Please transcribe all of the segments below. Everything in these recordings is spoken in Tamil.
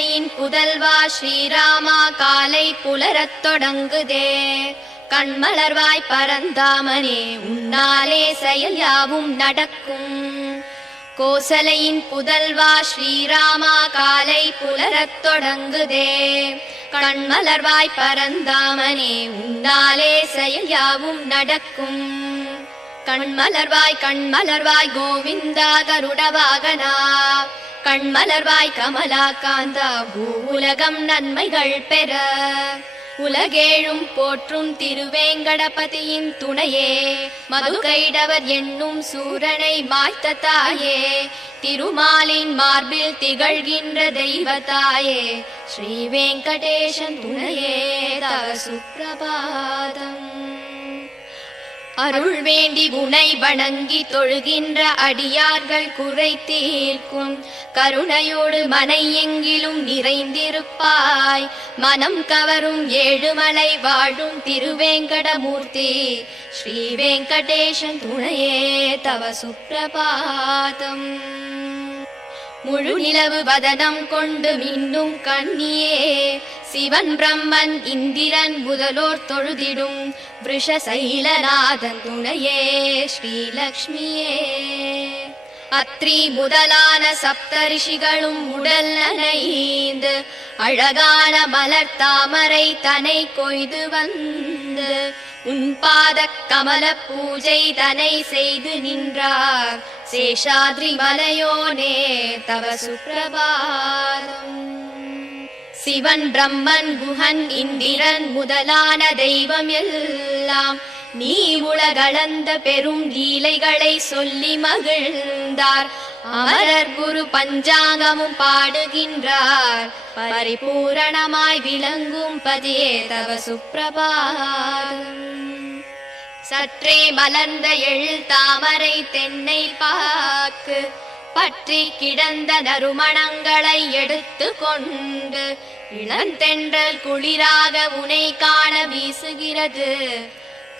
கோசலையின் புதல்வா ஸ்ரீராமா காலை புலரத் தொடங்குதே. கண்மலர்வாய் பரந்தாமனே உன்னாலே செயல் யாவும் நடக்கும். கோசலையின் புதல்வா ஸ்ரீராமா காலை புலரத் தொடங்குதே. கண்மலர்வாய் பரந்தாமனே உன்னாலே செயல் யாவும் நடக்கும். கண்மலர்வாய் கண்மலர்வாய் கோவிந்தா கருடவாகனா. கண்மலர்வாய் கமலா காந்தா பூவுலகம் நன்மைகள் பெற. உலகேழும் போற்றும் திருவேங்கடபதியின் துணையே. மதுகைடவர் என்னும் சூரனை மாய்த்த தாயே. திருமாலின் மார்பில் திகழ்கின்ற தெய்வத்தாயே. ஸ்ரீ வெங்கடேசன் துணையே தவ சுப்பிரபாதம். அருள் வேண்டி உனை வணங்கி தொழுகின்ற அடியார்கள் குறை தீர்க்கும். கருணையோடு மனை எங்கிலும் நிறைந்திருப்பாய். மனம் கவரும் ஏழுமலை வாழும் திருவேங்கடமூர்த்தி. ஸ்ரீ வெங்கடேசன் துணையே தவ சுப்பிரபாதம். முழு நிலவு வதனம் கொண்டு மின்னும் கண்ணியே. சிவன் பிரம்மன் இந்திரன் முதலோர் தொழுதிடும் விருஷசைலநாதன் துணையே ஸ்ரீலக்ஷ்மியே. அத்ரி முதலான சப்தரிஷிகளும் உடல் நனைந்து அழகான மலர் தாமரை தனை கொய்து வந்து உன் பாத கமல பூஜை தனை செய்து நின்றார். சேஷாத்ரி மலையோனே தவ சுப்பிரபாதம். சிவன் பிரம்மன் குஹன் இந்திரன் முதலான தெய்வம் எல்லாம் நீ உலகளந்த பெரும் லீலைகளை சொல்லி மகிழ்ந்தார். அமரர் குரு பஞ்சாங்கமும் பாடுகின்றார். பரிபூரணமாய் விளங்கும் பதியே தவ சுப்பிரபாதம். சற்றே மலர்ந்த எழில் தாமரை தென்னை பாக்கு பற்றி கிடந்த நறுமணங்களை எடுத்து கொண்டு இளந்தென்றல் குளிராக உனை காண வீசுகிறது.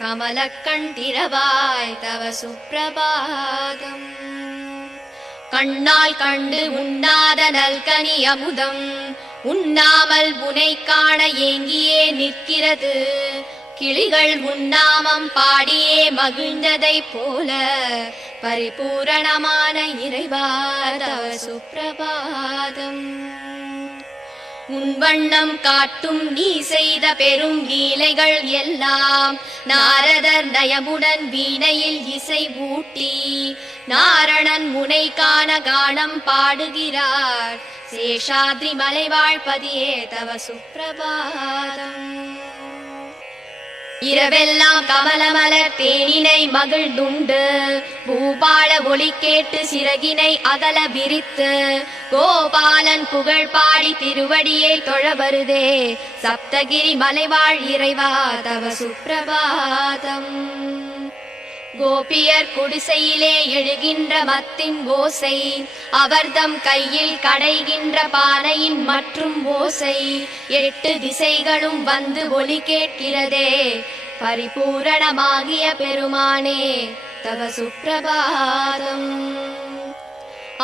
கமலக்கண் திறவாய் தவ சுப்பிரபாதம். கண்ணால் கண்டு உண்ணாத நல்கனி அமுதம் உண்ணாமல் உனை காண ஏங்கியே நிற்கிறது. கிளிகள் உன்னாமம் பாடியே மகிழ்ந்ததை போல பரிபூரணமான இறைவா தவ சுப்பிரபாதம். உன் வண்ணம் காட்டும் நீ செய்த பெரும் லீலைகள் எல்லாம் நாரதர் நயமுடன் வீணையில் இசை ஊட்டி நாரணன் முனை காண கானம் பாடுகிறார். சேஷாத்ரி மலைவாழ்பதியே தவ சுப்பிரபாதம். இரவெல்லாம் கமலமலர் தேனினை மகிழ்ந்துண்டு பூபால ஒளி கேட்டு சிறகினை அகல விரித்து கோபாலன் புகழ் பாடி திருவடியை தொழ வருதே. சப்தகிரி மலைவாழ் இறைவா தவ சுப்பிரபாதம். கோபியர் குடிசையிலே எழுகின்ற மத்தின் ஓசை அவர்தம் கையில் கடைகின்ற பானையின் மற்றும் ஓசை 8 திசைகளும் வந்து ஒலி கேட்கிறதே. பரிபூரணமாகிய பெருமானே தவ சுப்பிரபாதம்.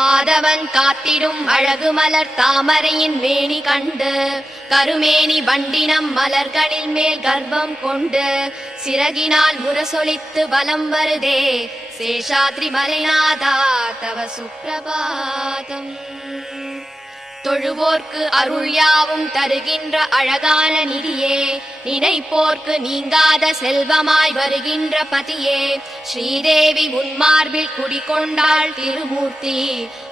ஆதவன் காத்திடும் அழகு மலர் தாமரையின் மேனி கண்டு கருமேனி வண்டினம் மலர்களில் மேல் கர்ப்பம் கொண்டு சிறகினால் முரசொலித்து வலம் வருதே. சேஷாத்ரி மலைநாதா தவ சுப்பிரபாதம். தொழுவோர்க்கு அருள் யாவும் தருகின்ற அழகான நிதியே நினைப்போர்க்கு நீங்காத செல்வமாய் வருகின்ற பதியே. ஸ்ரீதேவி உன்மார்பில் குடிகொண்டாள் திருமூர்த்தி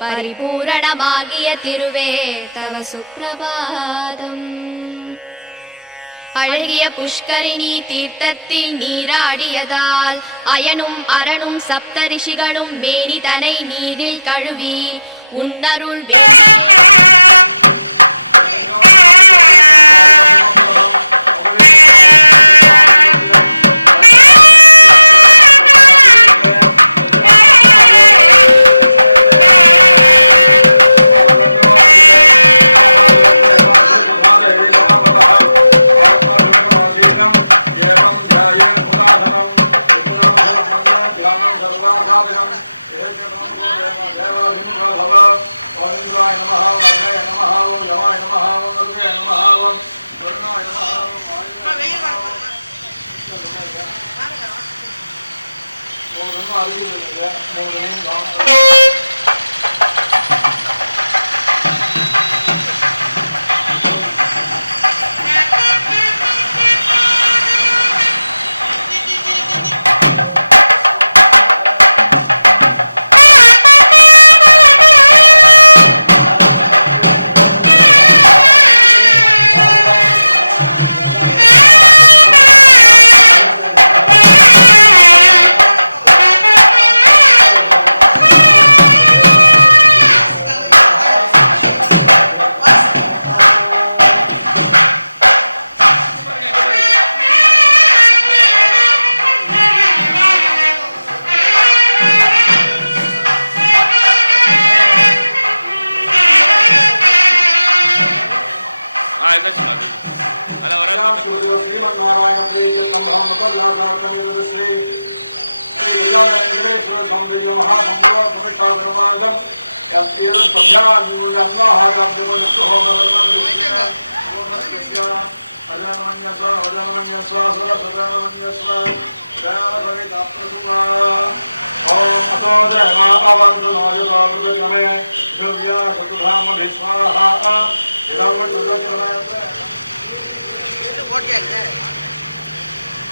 பரிபூரணமாகிய திருவே தவ சுப்பிரபாதம். அழகிய புஷ்கரிணி தீர்த்தத்தில் நீராடியதால் அயனும் அரணும் சப்தரிஷிகளும் மேனி தனை நீரில் கழுவி உன்னருள்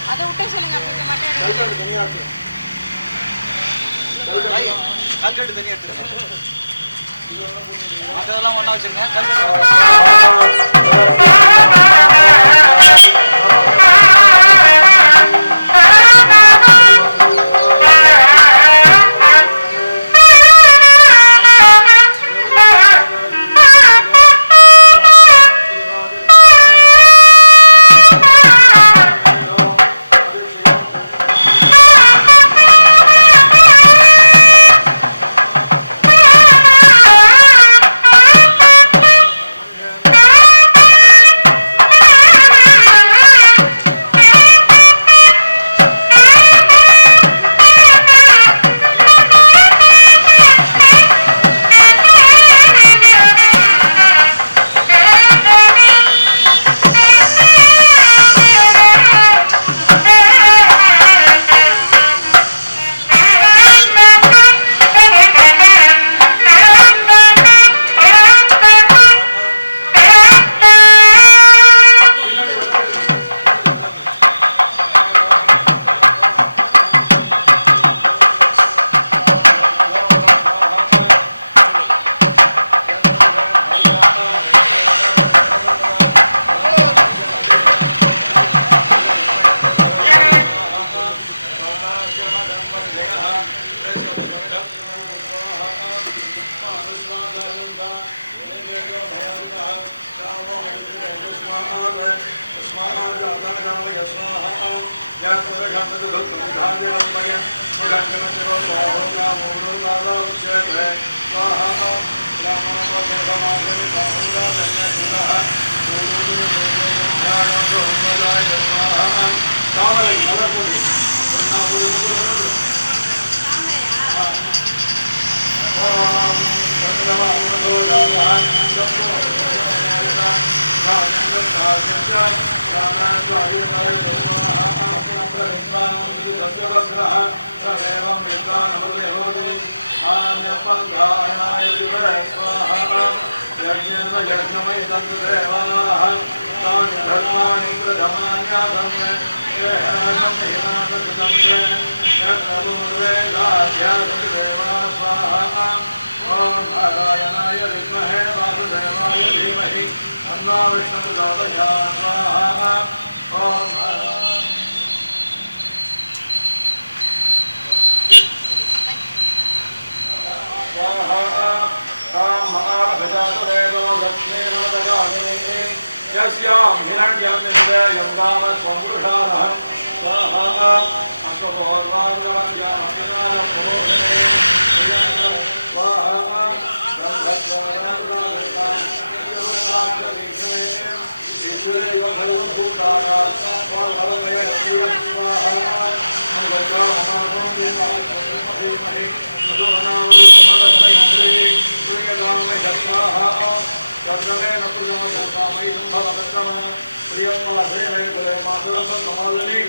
அதை விட்டே சொல்லுங்க அப்படி இது மட்டும் கல்கட்டு தனியா அதெல்லாம் ஒண்ணா வச்சுங்க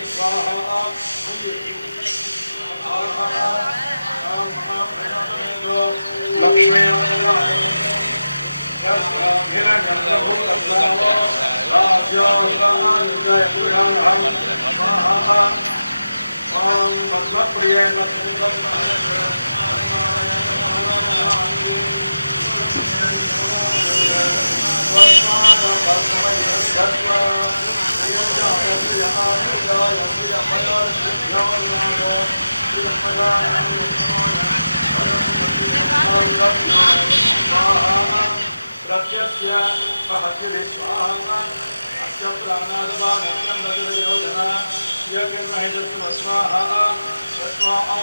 स्वाहा प्रत्यस्य सहति विश्वाहा अस्य प्राणादमानस्य नदरयोजना यज्ञमहितस्व स्वाहा स्वाहा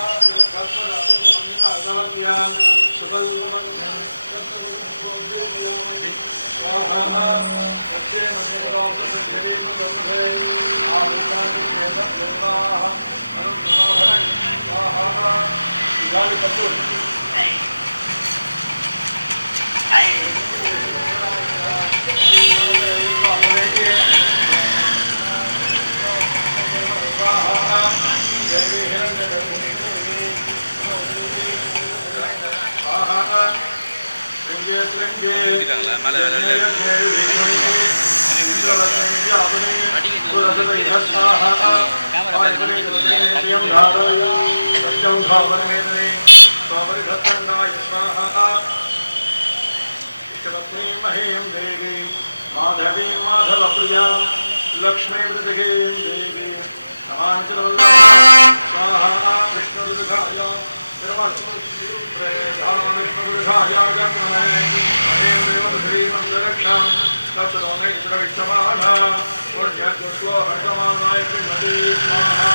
कल्पनादमन्नादवत्या सुबलमन्यं स्वाहा सत्ये मन्यप्राप्तये मदभे आदर्शादिकेदं स्वाहा अनुभावनं स्वाहा गाली कपूर देवी माधवी माधव प्रिया लक्ष्मी वृद्धिं देवी स्वाहा विष्णुदुर्गाय विष्णुदुर्गाय देवरक्षा तत्समाना हर्षमानाय स्वाहा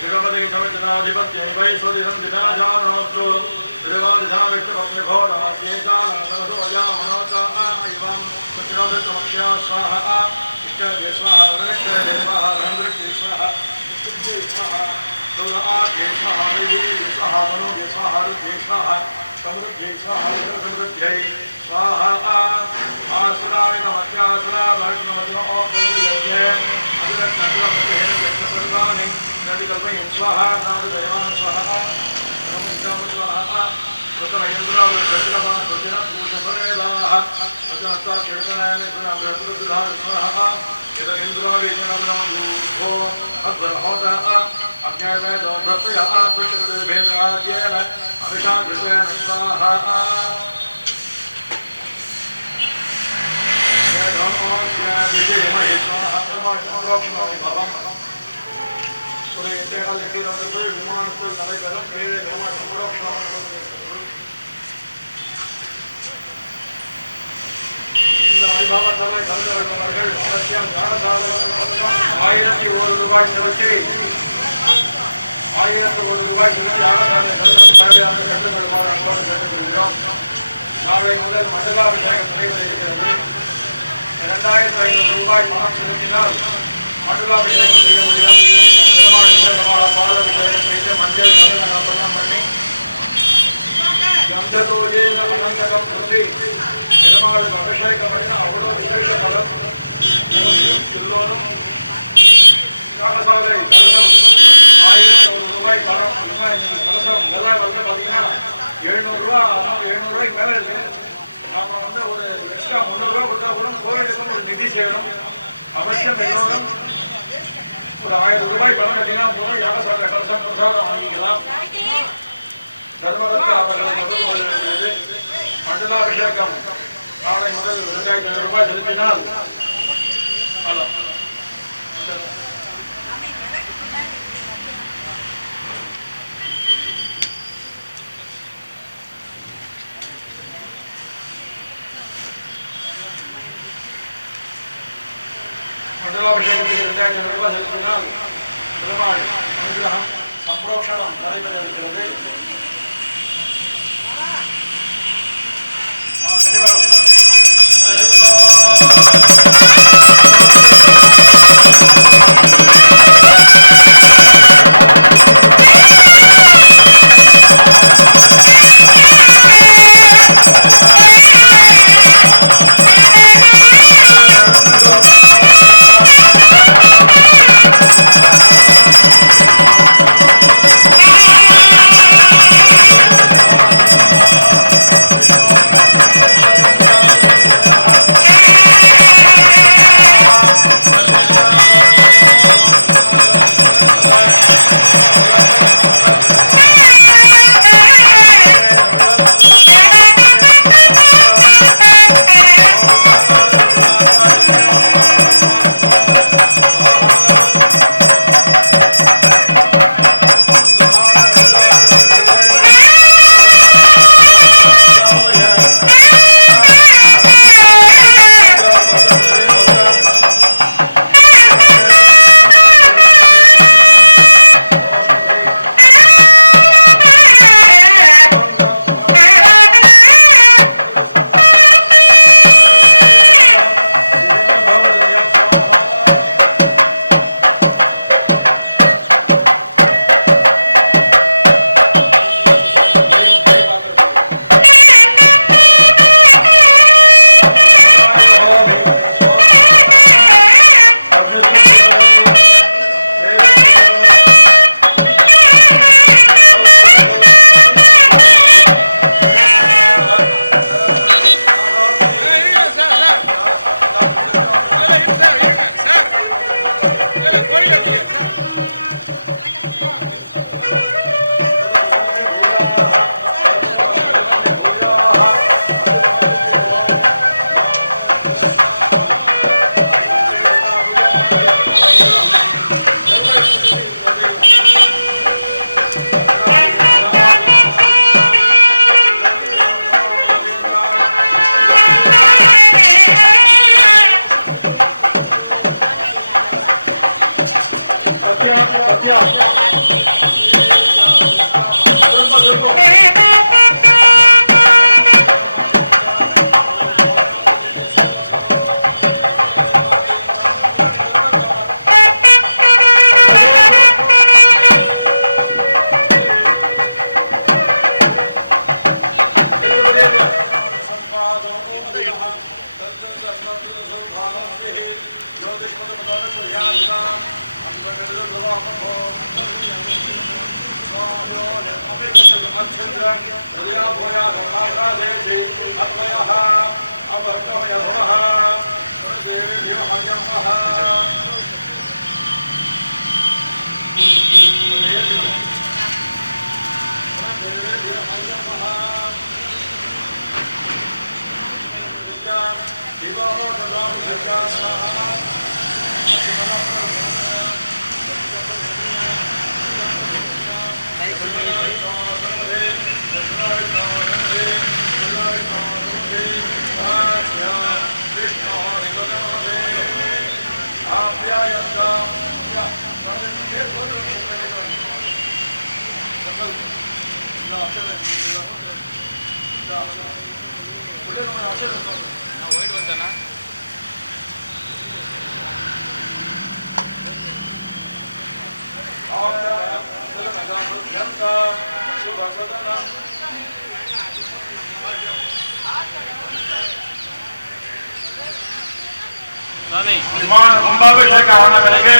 गणपति समितनाधिपत्यै वै स्वदिनं दिनाजानोऽस्तु स्वाहा स्वाहा इष्टदे स्वाहा वृक्षदे स्वाहा वृक्षे स्वाहा स्वाहा दोलादे स्वाहा देवी स्वाहा मनोदे स्वाहा रुद्रे स्वाहा समृद्धे स्वाहा समृद्ध्यै स्वाहा आसुराय नमस्यासुरा वर्णमदनो ओपदे अभिरक्षणं यज्ञपरिवानि नदिकल्पयन् स्वाहा नाददेवान् स्वाहा स्वाहा ஆயிரத்தி ஒரு ரூபாய் செலுத்தி தேவையான கட்டுப்படுமாறு அன்போடு கேட்டுக்கொள்கிறோம். நாளை முதல் மண்டலாபிஷேகம் நடைபெற இருக்கிறது. 2500 ரூபாய் பணம் செலுத்தினால் மண்டலாபிஷேகம் செய்ய முடியும். பெருமாள் விசேஷமான பாலாபிஷேகம் செய்து மஞ்சள் கலப்படம் பண்ணி கந்ததோஜேன அனந்தகம் சொல்லி பெருமாளுக்கு அபிஷேகம் பண்ணினா அவ்வளோ விசேஷ பலம். எல்லோரும் யாகசாலை கலசம் 1001 ரூபாய் பணம் கலசம் வெள்ளம் வந்து பார்த்தீங்கன்னா 700 ரூபா 700 ரூபாய்க்கு மேலே இருக்கு. நாம வந்து ஒரு எக்ஸ்ட்ரா 300 ரூபா கொடுத்தா கூட கோவிலுக்கும் ஒரு நிதி சேரும். அவசியம் எல்லோரும் ஒரு 1000 ரூபாய் பணம் கட்டினா போதும் யாகசாலை கலசம் பிரசாதம் வாங்கிக்கலாம். தர்மதத்த அவர்களுக்கு உதவி கொள்ள வேண்டியது. மண்டலாபிஷேகம் நாளை முதல் 2500 ரூபாய் செலுத்தினால் மண்டலாபிஷேகத்துக்கு 2500 ரூபாய் செலுத்தினால் பெருமாள் அனுகிரகம் சம்பரோஷணம் நடைபெற இருக்கிறது. விமான கும்பாபிஷேகம் ஆன பிறகு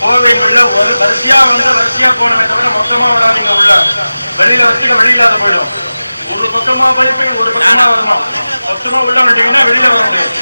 கோவில் உள்ள ஒரு வரிசையா போனமே தவிர மொத்தமா வராதிங்க. உள்ள வெளியில வச்சுக்க வெளியில்லாத போயிடும். ஒரு பக்கமா போய் ஒரு பக்கமா வரணும். மொத்தமா உள்ள வந்துட்டீங்கன்னா வெளியில வர முடியும்.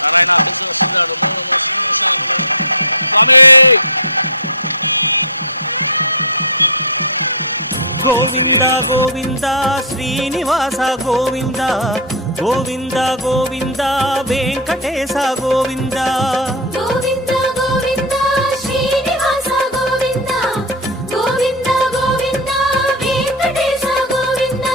నారాయణ వస్తున్నాడు స్వామి గోవింద గోవింద శ్రీనివాస గోవింద గోవింద గోవింద వెంకటేశ గోవింద గోవింద గోవింద శ్రీనివాస గోవింద గోవింద గోవింద వెంకటేశ గోవింద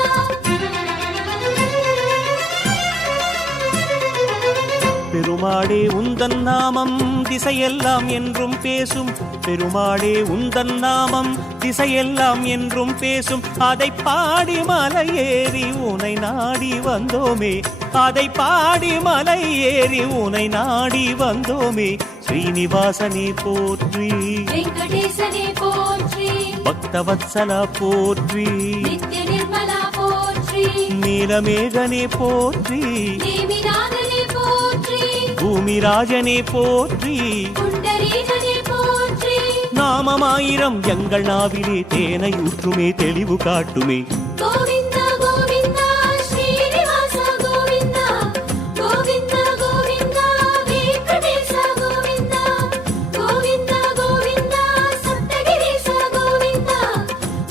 பெருமாளே உந்தன் நாமம் திசையெல்லாம் என்றும் பேசும் பெருமாளே உந்தன் நாமம் திசையெல்லாம் என்றும் பேசும் அதை பாடி மலை ஏறி உனை நாடி வந்தோமே அதை பாடி மலை ஏறி உனை நாடி வந்தோமே ஸ்ரீனிவாசனே போற்றி வெங்கடேசனே போற்றி பக்தவத்சல போற்றி நித்ய நிர்மலா போற்றி நீலமேகனே போற்றி தேவிநாதனே போற்றி பூமிராஜனே போற்றி புண்டரீகனே போற்றி நாமமாயிரம் எங்கள் நாவிலே தேனையூற்றுமே தெளிவு காட்டுமே கோவிந்த கோவிந்த ஸ்ரீனிவாச கோவிந்த கோவிந்த கோவிந்த வெங்கடேச கோவிந்த கோவிந்த கோவிந்த சப்தகிரீச கோவிந்த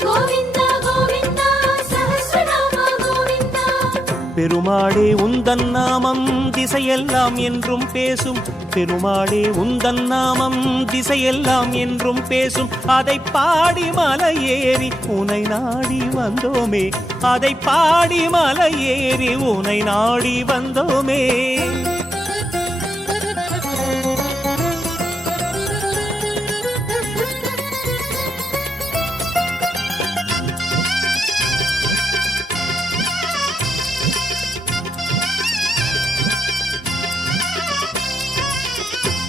கோவிந்த கோவிந்த சஹஸ்ரநாம கோவிந்த பெருமாளே உந்தன் நாமம் திசையெல்லாம் என்றும் பேசும் பெருமாளே உந்தன் நாமம் திசையெல்லாம் என்றும் பேசும் அதை பாடி மலை ஏறி உனை நாடி வந்தோமே அதை பாடி மலை ஏறி உனை நாடி வந்தோமே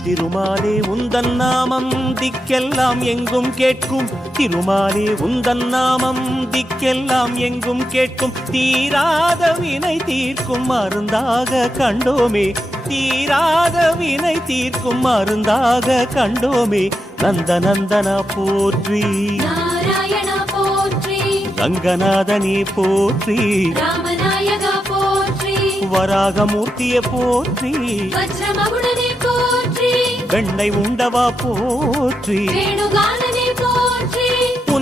திருமாலே உந்தன் நாமம் திக்கெல்லாம் எங்கும் கேட்கும் திருமாலே உந்தன் நாமம் திக்கெல்லாம் எங்கும் கேட்கும் தீராத வினை தீர்க்கும் மருந்தாக கண்டோமே தீராத வினை தீர்க்கும் மருந்தாக கண்டோமே நந்தநந்தனா போற்றி நாராயணா போற்றி ரங்கநாதனே போற்றி ராமநாயகா போற்றி வராகமூர்த்தியே போற்றி வஜ்ரமகுடனே போற்றி வெண்ணை உண்டவா போற்றி வேணுகானனே போற்றி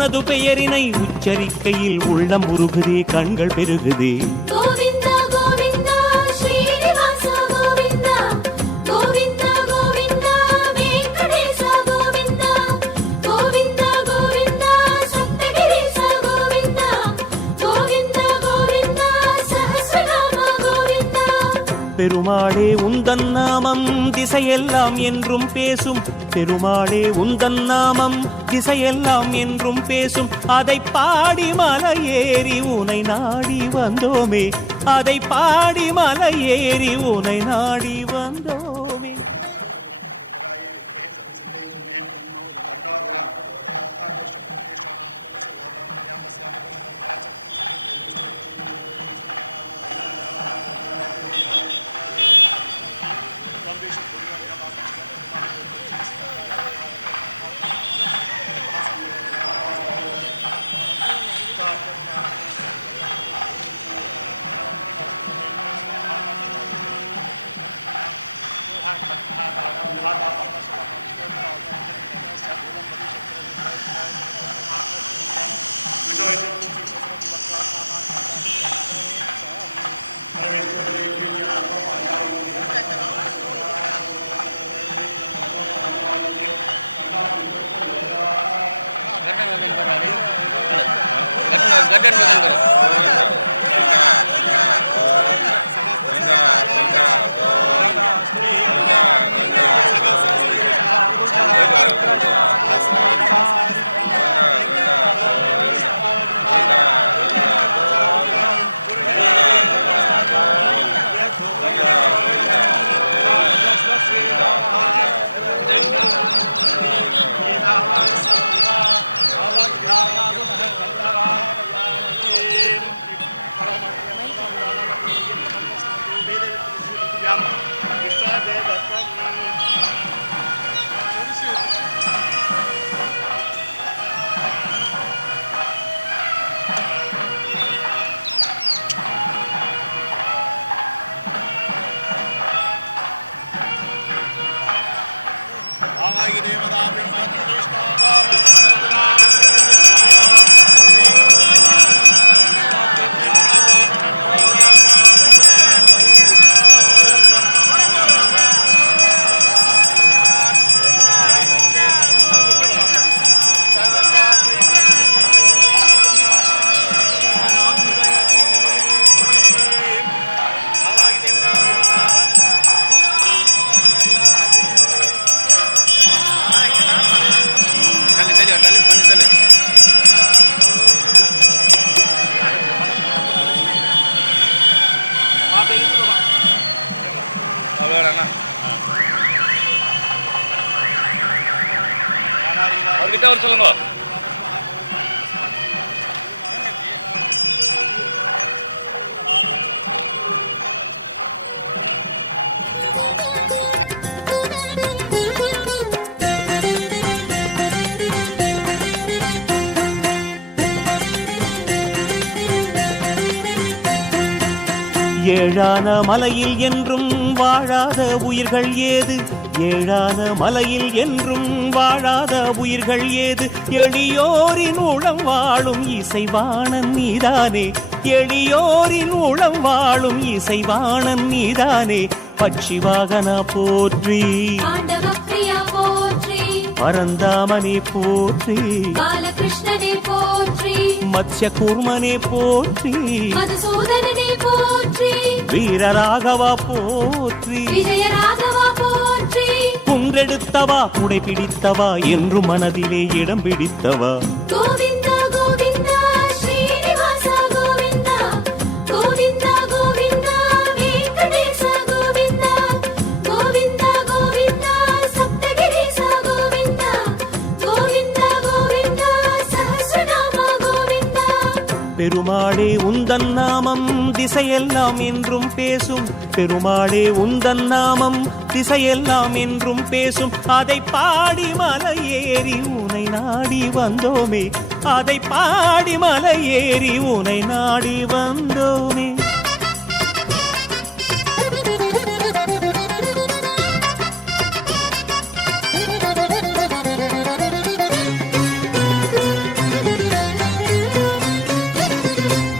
உனது பெயரினை உச்சரிக்கையில் உள்ளம் உருகுதே, கண்கள் பெருகுதே. கோவிந்தா கோவிந்தா ஸ்ரீனிவாசா கோவிந்தா கோவிந்தா கோவிந்தா வெங்கடேசா கோவிந்தா கோவிந்தா கோவிந்தா சப்தகிரீசா கோவிந்தா கோவிந்தா கோவிந்தா சஹஸ்ரநாம கோவிந்தா. பெருமாளே உந்தன் நாமம் திசையெல்லாம் என்றும் பேசும், பெருமாளே உந்தன் நாமம் திசையெல்லாம் என்றும் பேசும். அதை பாடி மலையேறி உனை நாடி வந்தோமே, அதை பாடி மலையேறி உனை நாடி வந்தோமே. அவர்கிட்ட வர சொல்லுங்க. ஏழான மலையில் என்றும் வாழாத உயிர்கள் ஏது, ஏழான மலையில் என்றும் வாழாத உயிர்கள் ஏது. எளியோரின் உளம் வாழும் இசைவாணன் நீதானே, எளியோரின் உளம் வாழும் இசைவாணன் நீதானே. பட்சி வாகனா போற்றி, ஆண்டவ பிரியா போற்றி, பரந்தாமனே போற்றி, பாலகிருஷ்ணனே போற்றி, மத்ய கூர்மனே போற்றி, மதுசூதனனே போற்றி, வீரராகவா போற்றி, விஜயராகவா போற்றி, குன்றெடுத்தவா குடை பிடித்தவா என்று மனதிலே இடம் பிடித்தவா. கோவிந்தா கோவிந்தா ஸ்ரீனிவாசா கோவிந்தா கோவிந்தா கோவிந்தா வெங்கடேசா கோவிந்தா கோவிந்தா கோவிந்தா சப்தகிரீசா கோவிந்தா கோவிந்தா கோவிந்தா சஹஸ்ரநாம கோவிந்தா. பெருமாளே உந்தன் நாமம் திசையெல்லாம் என்றும் பேசும், பெருமாளே உந்தன் நாமம் திசையெல்லாம் என்றும் பேசும். அதை பாடி மலையேறி உனை நாடி வந்தோமே, அதை பாடி மலையேறி உனை நாடி வந்தோமே.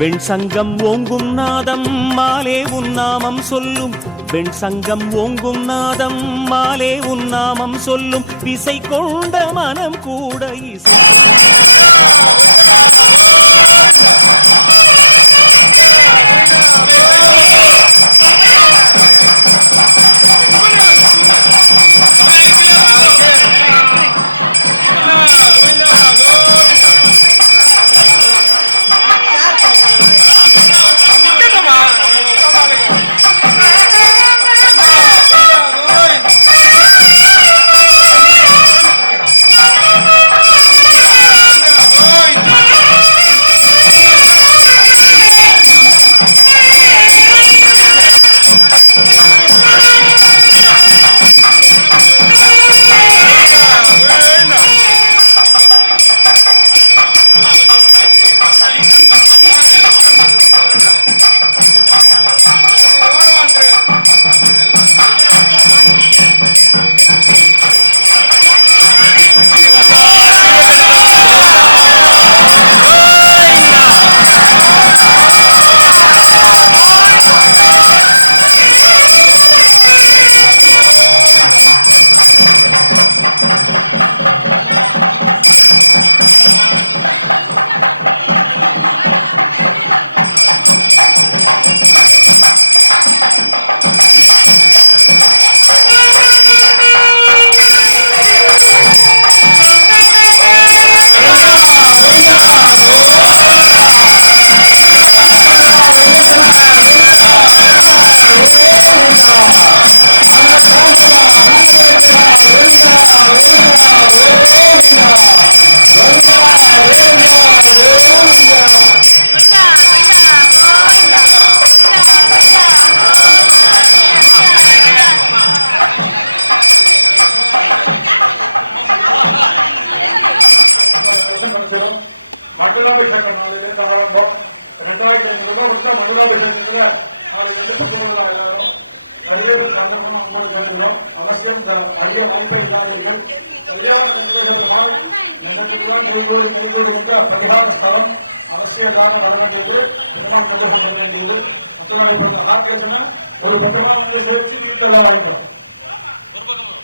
வெண் சங்கம் ஓங்கும் நாதம் மாலே உன்னாமம் சொல்லும் வெண் சங்கம் ஓங்கும் நாதம் மாலே உன்னாமம் சொல்லும் விசை கொண்ட மனம் கூட இசை பரிகார ஸ்தலம் அவசியதாக வர வேண்டியது பெருமாள் பிரதேசம் பண்ண வேண்டியது மொத்தம் ஆத்தியச்சனை ஒரு பக்கமா வந்து சேர்த்து நீட்டெல்லாம் வாங்கிட்டோம் ஒரு பக்கம்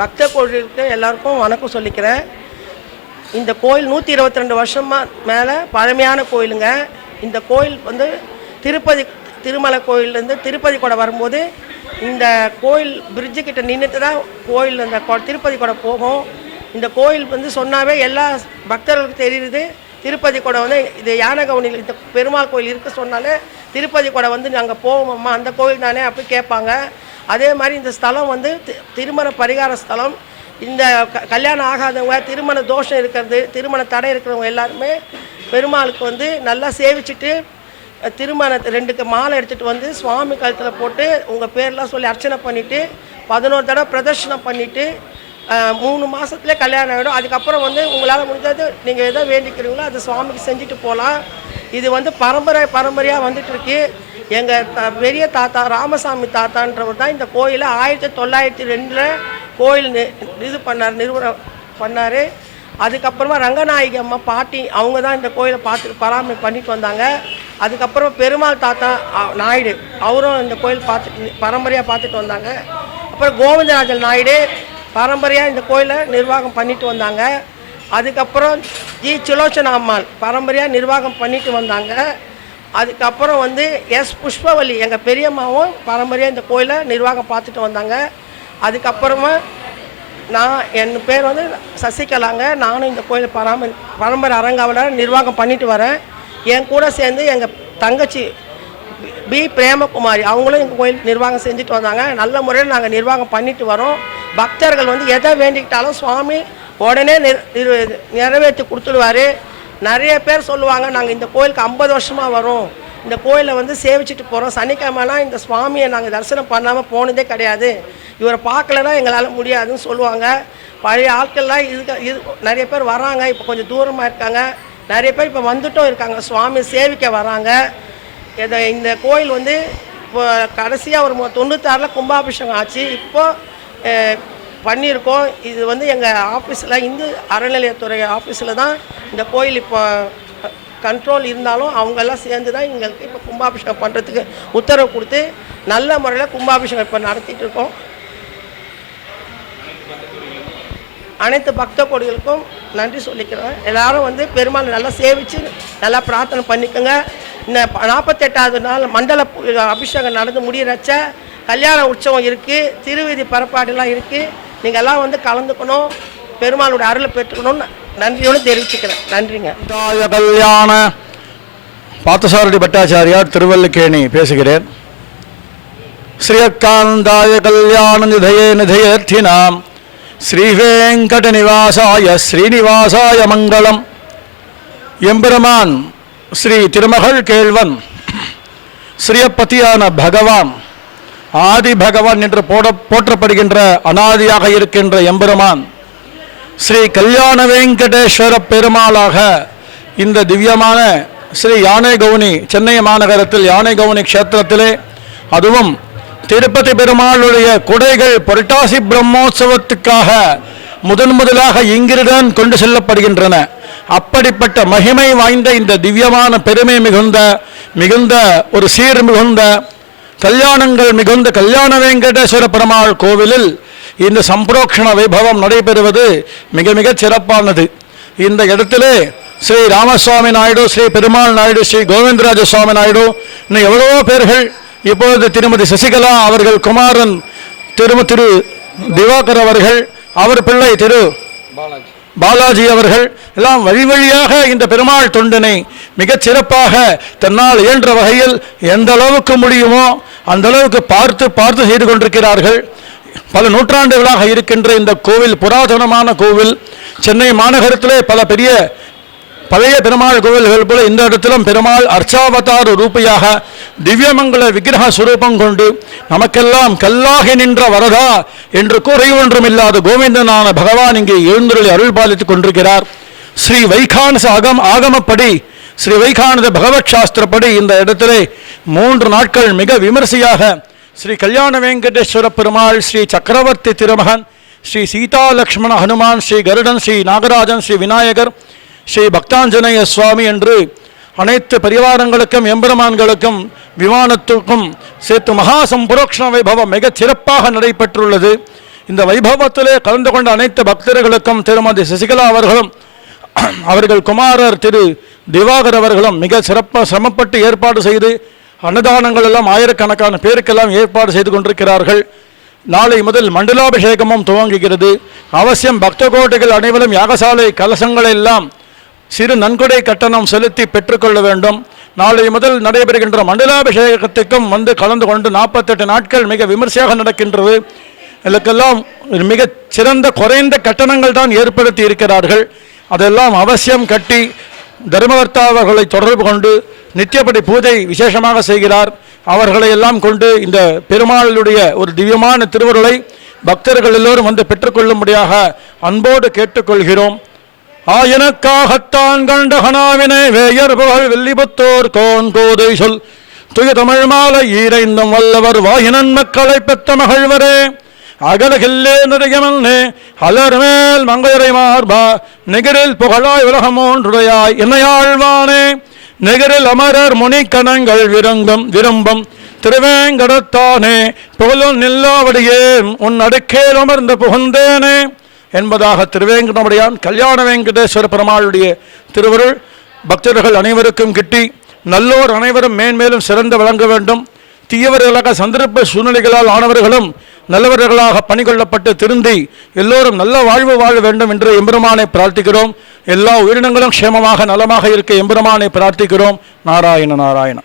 பக்த கோயிலுக்கு எல்லாருக்கும் வணக்கம் சொல்லிக்கிறேன். இந்த கோயில் 122 வருஷமாக மேலே பழமையான கோயிலுங்க. இந்த கோயில் வந்து திருப்பதி திருமலை கோயிலேருந்து திருப்பதி கூட வரும்போது இந்த கோயில் பிரிட்ஜு கிட்ட நின்றுட்டு தான் கோயில் இந்த திருப்பதி கூட போகும். இந்த கோயில் வந்து சொன்னாவே எல்லா பக்தர்களுக்கும் தெரியுது. திருப்பதி கூட வந்து இது யானகவுனியில் இந்த பெருமாள் கோயில் இருக்குது சொன்னாலே திருப்பதி கூட வந்து நாங்கள் போவோம்மா அந்த கோயில் தானே அப்படி கேட்பாங்க. அதே மாதிரி இந்த ஸ்தலம் வந்து திருமண பரிகார ஸ்தலம். இந்த கல்யாணம் ஆகாதவங்க, திருமண தோஷம் இருக்கிறது, திருமண தடை இருக்கிறவங்க எல்லாருமே பெருமாளுக்கு வந்து நல்லா சேவிச்சுட்டு திருமணத்தை 2 மாலை எடுத்துகிட்டு வந்து சுவாமி கழுத்தில் போட்டு உங்கள் பேர்லாம் சொல்லி அர்ச்சனை பண்ணிவிட்டு 11 தடவை பிரதர்ஷனம் பண்ணிவிட்டு 3 மாதத்துலேயே கல்யாணம் ஆகிடும். அதுக்கப்புறம் வந்து உங்களால் முடிஞ்சது நீங்கள் எதோ வேண்டிக்கிறீங்களோ அதை சுவாமிக்கு செஞ்சுட்டு போகலாம். இது வந்து பரம்பரையாக வந்துட்டுருக்கு. எங்கள் பெரிய தாத்தா ராமசாமி தாத்தான்றவர் தான் இந்த கோயிலை 1902 கோயில் இது நிறுவனம் பண்ணார். அதுக்கப்புறமா ரங்கநாயகி அம்மா பாட்டி அவங்க தான் இந்த கோயிலை பராமரி பண்ணிட்டு வந்தாங்க. அதுக்கப்புறம் பெருமாள் தாத்தா நாயுடு அவரும் இந்த கோயில் பரம்பரையாக பார்த்துட்டு வந்தாங்க. அப்புறம் கோவிந்தராஜன் நாயுடு பரம்பரையாக இந்த கோயிலை நிர்வாகம் பண்ணிட்டு வந்தாங்க. அதுக்கப்புறம் ஜி சுலோச்சனா அம்மாள் பரம்பரையாக நிர்வாகம் பண்ணிட்டு வந்தாங்க. அதுக்கப்புறம் வந்து எஸ் புஷ்பவல்லி எங்கள் பெரியம்மாவும் பரம்பரையாக இந்த கோயிலை நிர்வாகம் பார்த்துட்டு வந்தாங்க. அதுக்கப்புறமா என் பேர் வந்து சசிகலாங்க. நானும் இந்த கோயிலை பரம்பரை அரங்காவலர் நிர்வாகம் பண்ணிட்டு வரேன். என் கூட சேர்ந்து எங்கள் தங்கச்சி பி பிரேமகுமாரி அவங்களும் எங்கள் கோயில் நிர்வாகம் செஞ்சுட்டு வந்தாங்க. நல்ல முறையில் நாங்கள் நிர்வாகம் பண்ணிட்டு வரோம். பக்தர்கள் வந்து எதை வேண்டிக்கிட்டாலும் சுவாமி உடனே நிறைவேற்றி கொடுத்துடுவார். நிறைய பேர் சொல்லுவாங்க நாங்கள் இந்த கோயிலுக்கு 50 வருஷமாக வரோம், இந்த கோயிலை வந்து சேவிச்சுட்டு போகிறோம், சனிக்கிழமைனா இந்த சுவாமியை நாங்கள் தரிசனம் பண்ணாமல் போனதே கிடையாது, இவரை பார்க்கலன்னா எங்களால் முடியாதுன்னு சொல்லுவாங்க. பழைய ஆட்கள்லாம் இது நிறைய பேர் வராங்க. இப்போ கொஞ்சம் தூரமாக இருக்காங்க. நிறைய பேர் இப்போ வந்துட்டும் இருக்காங்க, சுவாமி சேவிக்க வராங்க. இந்த கோயில் வந்து இப்போ கடைசியாக ஒரு 96 கும்பாபிஷேகம் ஆச்சு. இப்போது பண்ணியிருக்கோம். இது வந்து எங்கள் ஆஃபீஸில் இந்து அறநிலையத்துறை ஆஃபீஸில் தான் இந்த கோயில் இப்போ கண்ட்ரோல் இருந்தாலும் அவங்கெல்லாம் சேர்ந்து தான் எங்களுக்கு இப்போ கும்பாபிஷேகம் பண்ணுறதுக்கு உத்தரவு கொடுத்து நல்ல முறையில் கும்பாபிஷேகம் இப்போ நடத்திட்டு இருக்கோம். அனைத்து பக்த கோடிகளுக்கும் நன்றி சொல்லிக்கிறேன். எல்லாரும் வந்து பெருமாள் நல்லா சேவித்து நல்லா பிரார்த்தனை பண்ணிக்கோங்க. இந்த 48வது நாள் மண்டல அபிஷேகம் நடந்து முடிகிறச்ச கல்யாண உற்சவம் இருக்குது, திருவீதி பரப்பாடுலாம் இருக்குது. நீங்கள் எல்லாம் வந்து கலந்துக்கணும், பெருமாளுடைய அருளை பெற்றுக்கணும்னு நன்றியோடு தெரிவிச்சுக்கிறேன். நன்றிங்க. கல்யாண பார்த்தசாரதி பட்டாச்சாரியார், திருவல்லிக்கேணி பேசுகிறேன். ஸ்ரீயக்காந்தாய கல்யாண நிதயே நிதயர்த்தினாம் ஸ்ரீவேங்கட நிவாசாய ஸ்ரீனிவாசாய மங்களம். எம்பெருமான் ஸ்ரீ திருமகள் கேள்வன் ஸ்ரீயப்பதியான பகவான் ஆதி பகவான் என்று போற்றப்படுகின்ற அனாதியாக இருக்கின்ற எம்பெருமான் ஸ்ரீ கல்யாண வெங்கடேஸ்வர பெருமாளாக இந்த திவ்யமான ஸ்ரீ யானை கவுனி சென்னை மாநகரத்தில் யானை கவுனி க்ஷேத்திரத்திலே, அதுவும் திருப்பதி பெருமாளுடைய குடைகள் புரட்டாசி பிரம்மோற்சவத்துக்காக முதலாக இங்கிருதான் கொண்டு செல்லப்படுகின்றன. அப்படிப்பட்ட மகிமை வாய்ந்த இந்த திவ்யமான பெருமை மிகுந்த ஒரு சீர் மிகுந்த கல்யாணங்கள் மிகுந்த கல்யாண வெங்கடேஸ்வர பெருமாள் கோவிலில் இந்த சம்பரோக்ஷண வைபவம் நடைபெறுவது மிக மிக சிறப்பானது. இந்த இடத்திலே ஸ்ரீ ராமசுவாமி நாயுடு, ஸ்ரீ பெருமாள் நாயுடு, ஸ்ரீ கோவிந்தராஜ சுவாமி நாயுடு, இன்னும் எவ்வளவோ பேர்கள், இப்பொழுது திருமதி சசிகலா அவர்கள் குமாரன் திரு திவாகர் அவர்கள், அவர் பிள்ளை திரு பாலாஜி அவர்கள் எல்லாம் வழியாக இந்த பெருமாள் தொண்டனை மிகச் சிறப்பாக தன்னால் இயன்ற வகையில் எந்த அளவுக்கு முடியுமோ அந்த அளவுக்கு பார்த்து செய்து கொண்டிருக்கிறார்கள். பல நூற்றாண்டுகளாக இருக்கின்ற இந்த கோவில் புராதனமான கோவில். சென்னை மாநகரத்திலே பல பழைய பெருமாள் கோவில்கள் போல இந்த இடத்திலும் பெருமாள் அர்ச்சாவதார ரூபியாக திவ்யமங்கல விக்கிரக சுரூபம் கொண்டு நமக்கெல்லாம் கல்லாகி நின்ற வரதா என்று குறை ஒன்றுமில்லாத கோவிந்தனான பகவான் இங்கே எழுந்தருளி அருள் பாலித்துக் கொண்டிருக்கிறார். ஸ்ரீ வைகானச ஆகமப்படி, ஸ்ரீ வைகானத பகவத் சாஸ்திரப்படி இந்த இடத்திலே 3 நாட்கள் மிக விமரிசையாக ஸ்ரீ கல்யாண வெங்கடேஸ்வர பெருமாள், ஸ்ரீ சக்கரவர்த்தி திருமகன், ஸ்ரீ சீதா லக்ஷ்மண ஹனுமான், ஸ்ரீ கருடன், ஸ்ரீ நாகராஜன், ஸ்ரீ விநாயகர், ஸ்ரீ பக்தாஞ்சனேய சுவாமி என்று அனைத்து பரிவாரங்களுக்கும் எம்பெருமான்களுக்கும் விமானத்துக்கும் சேர்த்து மகா சம்பரோக்ஷண வைபவம் மிக சிறப்பாக நடைபெற்றுள்ளது. இந்த வைபவத்திலே கலந்து கொண்ட அனைத்து பக்தர்களுக்கும் திருமதி சசிகலா அவர்களும் அவர்கள் குமாரர் திரு திவாகர் அவர்களும் மிக சிரமப்பட்டு ஏற்பாடு செய்து அன்னதானங்கள் எல்லாம் ஆயிரக்கணக்கான பேருக்கெல்லாம் ஏற்பாடு செய்து கொண்டிருக்கிறார்கள். நாளை முதல் மண்டலாபிஷேகமும் துவங்குகிறது. அவசியம் பக்த கோட்டைகள் அனைவரும் யாகசாலை கலசங்களை எல்லாம் சிறு நன்கொடை கட்டணம் செலுத்தி பெற்றுக்கொள்ள வேண்டும். நாளை முதல் நடைபெறுகின்ற மண்டலாபிஷேகத்துக்கும் வந்து கலந்து கொண்டு 48 நாட்கள் மிக விமர்சையாக நடக்கின்றது. இதற்கெல்லாம் மிக சிறந்த குறைந்த கட்டணங்கள் தான் ஏற்படுத்தி இருக்கிறார்கள். அதெல்லாம் அவசியம் கட்டி தர்மகர்த்தா அவர்களை தொடர்பு கொண்டு நித்தியப்படி பூஜை விசேஷமாக செய்கிறார். அவர்களை எல்லாம் கொண்டு இந்த பெருமாளுடைய ஒரு திவ்யமான திருவருளை பக்தர்கள் எல்லோரும் வந்து பெற்றுக்கொள்ளும்படியாக அன்போடு கேட்டுக்கொள்கிறோம். ஆயனக்காகத்தான் கண்டகனாவினை வேயர் புகழ் வெள்ளிபுத்தோர் கோன் கோதை சொல் துய தமிழ் மாலை ஈரைந்தும் வல்லவர் வாயினன் மக்களை பெற்ற மகிழ்வரே அகலகில்லே நிறையமல்னே அலர்மேல் மங்கையரை மார்பா நிகரில் புகழாய் உலகமோன்றுடையாய் என்னையாழ்வானே நிகரில் அமரர் முனிக்கணங்கள் விரும்பும் திருவேங்கடத்தானே புகழும் நில்லாவடியேன் உன் அடுக்கேல் அமர்ந்து புகுந்தேனே என்பதாக திருவேங்கடமுடையான் கல்யாண வெங்கடேஸ்வர பெருமாளுடைய திருவருள் பக்தர்கள் அனைவருக்கும் கிட்டி நல்லோர் அனைவரும் மேன்மேலும் சிறந்து விளங்க வேண்டும். தீயவர்களாக சந்தர்ப்ப சூழ்நிலைகளால் ஆனவர்களும் நல்லவர்களாக பணிகொள்ளப்பட்டு திருந்தி எல்லோரும் நல்ல வாழ்வு வாழ வேண்டும் என்று எம்பெருமானை பிரார்த்திக்கிறோம். எல்லா உயிரினங்களும் க்ஷேமமாக நலமாக இருக்க எம்பெருமானை பிரார்த்திக்கிறோம். நாராயண நாராயண.